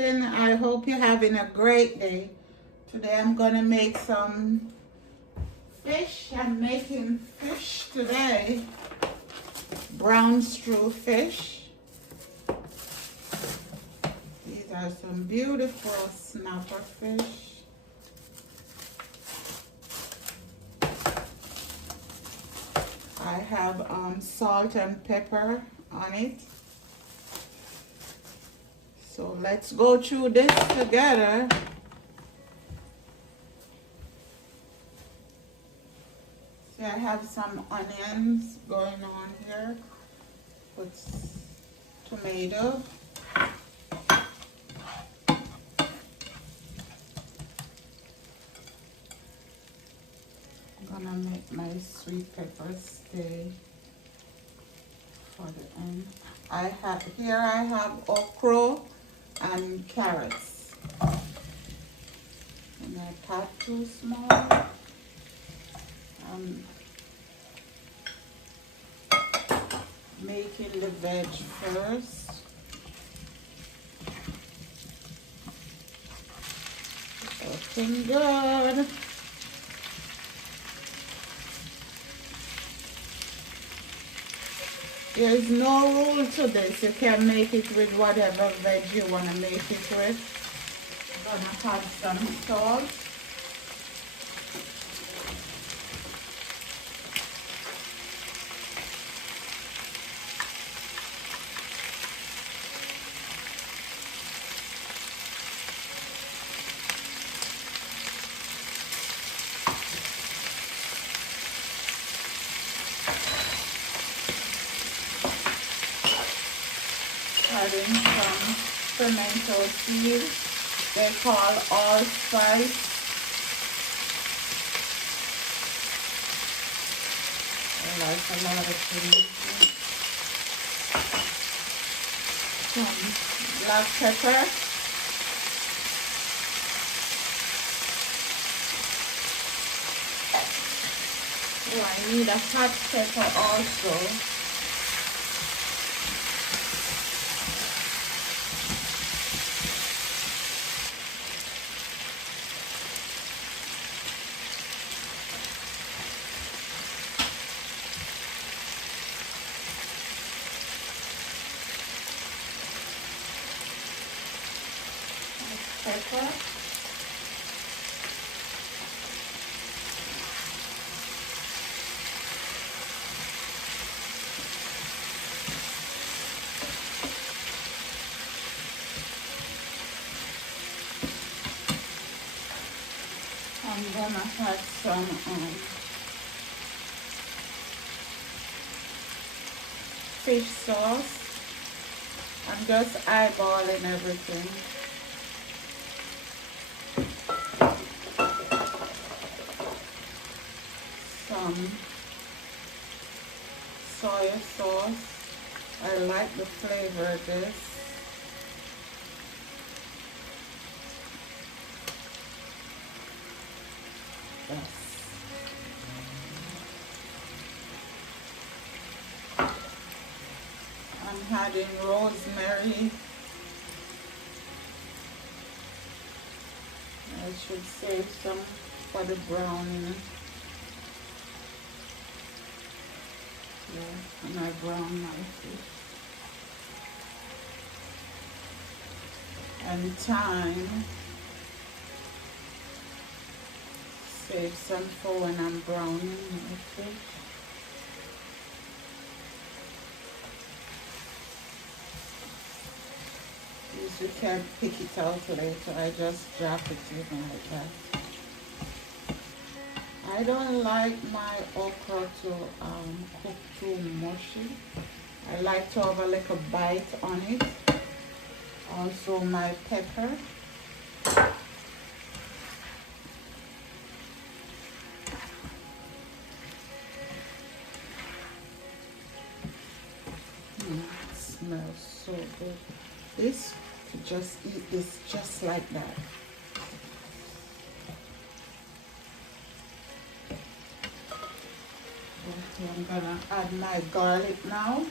watching. I hope you're having a great day. Today I'm gonna make some fish. I'm making fish today. Brown stew fish. These are some beautiful snapper fish. I have salt and pepper on it. So let's go through this together. See, I have some onions going on here. Put tomato. I'm gonna make my sweet pepper stay for the end. I have okra and carrots. And my pot too small. Making the veg first. Looking good. There is no rule to this. You can make it with whatever veg you want to make it with. I'm gonna add some salt. Adding some pimento seeds. They call allspice. I like a lot of things. Some black pepper. Oh, I need a hot pepper also. Pepper. I'm gonna add some fish sauce. I'm just eyeballing everything. Some soy sauce. I like the flavor of this. Yes. I'm adding rosemary. I should save some for the browning. Yeah, and I brown my fish. And thyme. Save some for when I'm browning my fish. You can't pick it out later. I just drop it in like that. I don't like my okra to cook too mushy. I like to have a little bite on it. Also my pepper. It smells so good. This, to just eat this just like that. Okay, I'm gonna add my garlic now.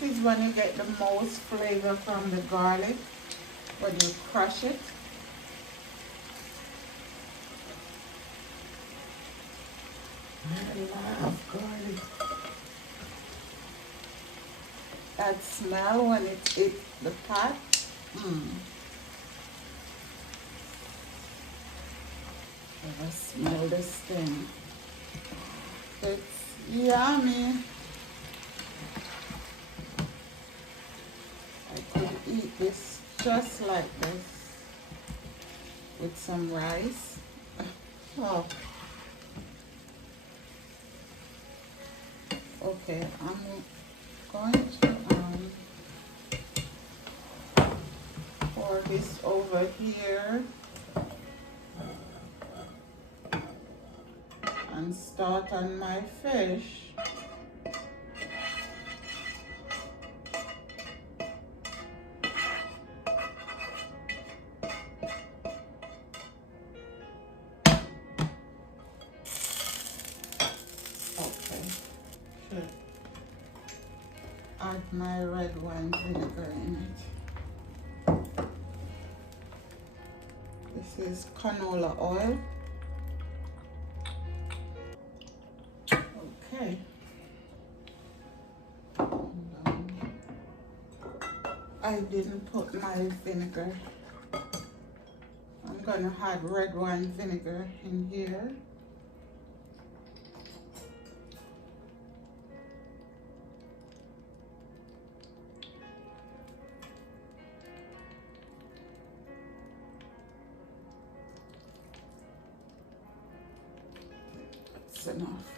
This is when you get the most flavor from the garlic, when you crush it. I love garlic. That smell when it hits the pot. I smell this thing. It's yummy. I could eat this just like this with some rice. Oh. Okay, I'm going to pour this over here and start on my fish. Okay, should add my red wine vinegar in it. This is canola oil. Okay. I didn't put my vinegar. I'm gonna add red wine vinegar in here. That's enough.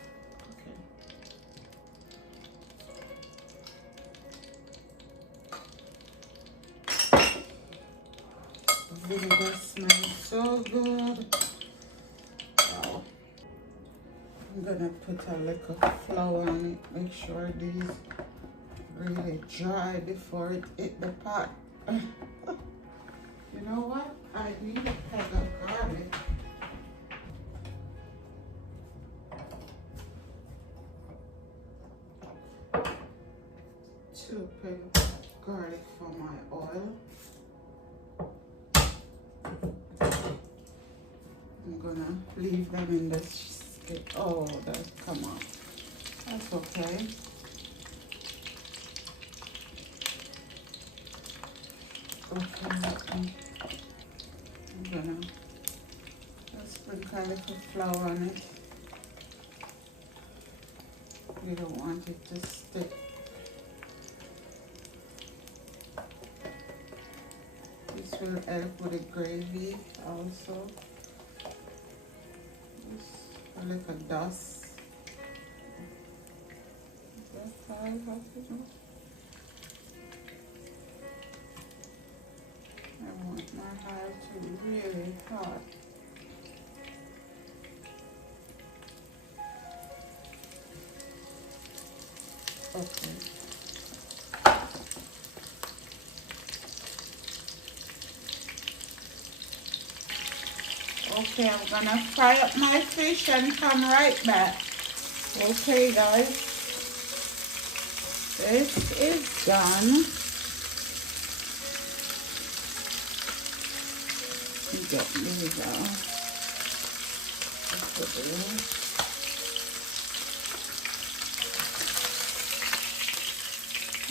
Vinegar smells so good. Wow. I'm gonna put a little flour on it. Make sure these really dry before it hit the pot. You know what? I need a peck of garlic. Two pegs of garlic for my oil. I'm gonna leave them in this. Oh, that come on. That's okay. Okay. I'm gonna just sprinkle a little flour on it. You don't want it to stick. This will help with the gravy also. A little dust. That's how I have to do. I want my hair to be really hot. Okay. Okay, I'm gonna fry up my fish and come right back. Okay, guys, this is done. There we go.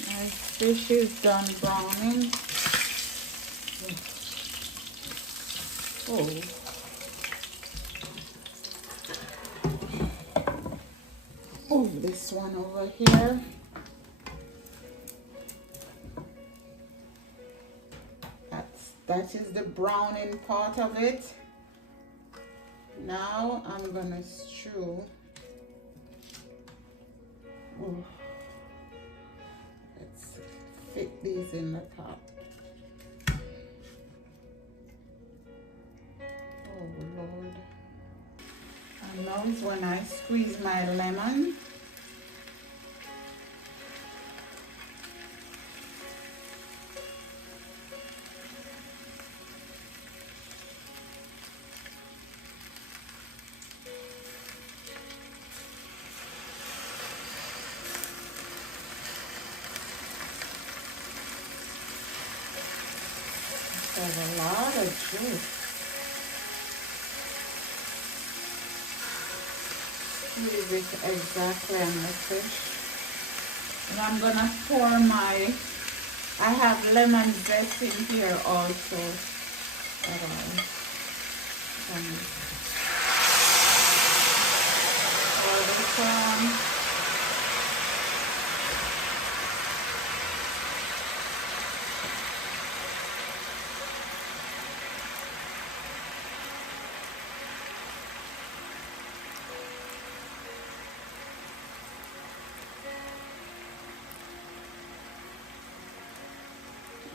My fish is done browning. Oh. Move this one over here. That is the browning part of it. Now I'm gonna strew. Oh. Let's fit these in the pot. Oh Lord. And now is when I squeeze my lemon. There's a lot of juice. Leave it exactly on the fish. And I'm gonna pour I have lemon zest in here also. Pour this on.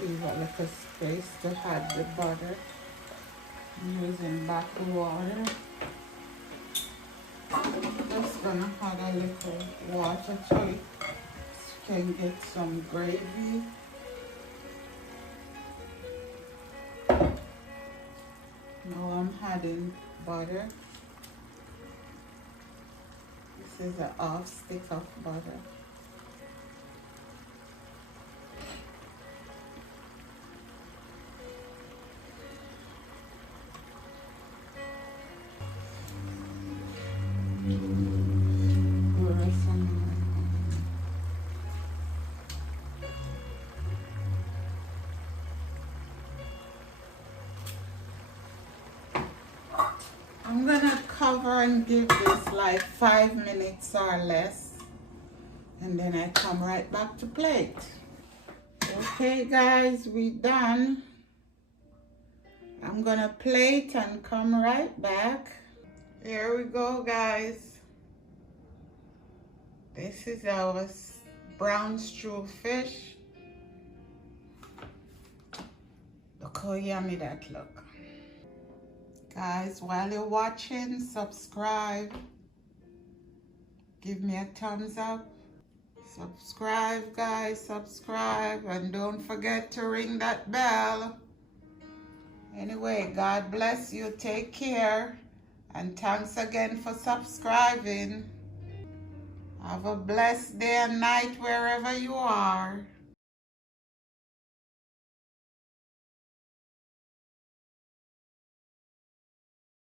Leave a little space to add the butter. I'm using bottled water. Just gonna add a little water to it so you can get some gravy. Now I'm adding butter. This is a half stick of butter. I'm gonna cover and give this like 5 minutes or less, and then I come right back to plate. Okay guys, we done. I'm gonna plate and come right back. Here we go guys. This is our brown stew fish. Look how yummy that look. Guys, while you're watching, subscribe. Give me a thumbs up. Subscribe guys, subscribe, and don't forget to ring that bell. Anyway, God bless you, take care, and thanks again for subscribing. Have a blessed day and night wherever you are.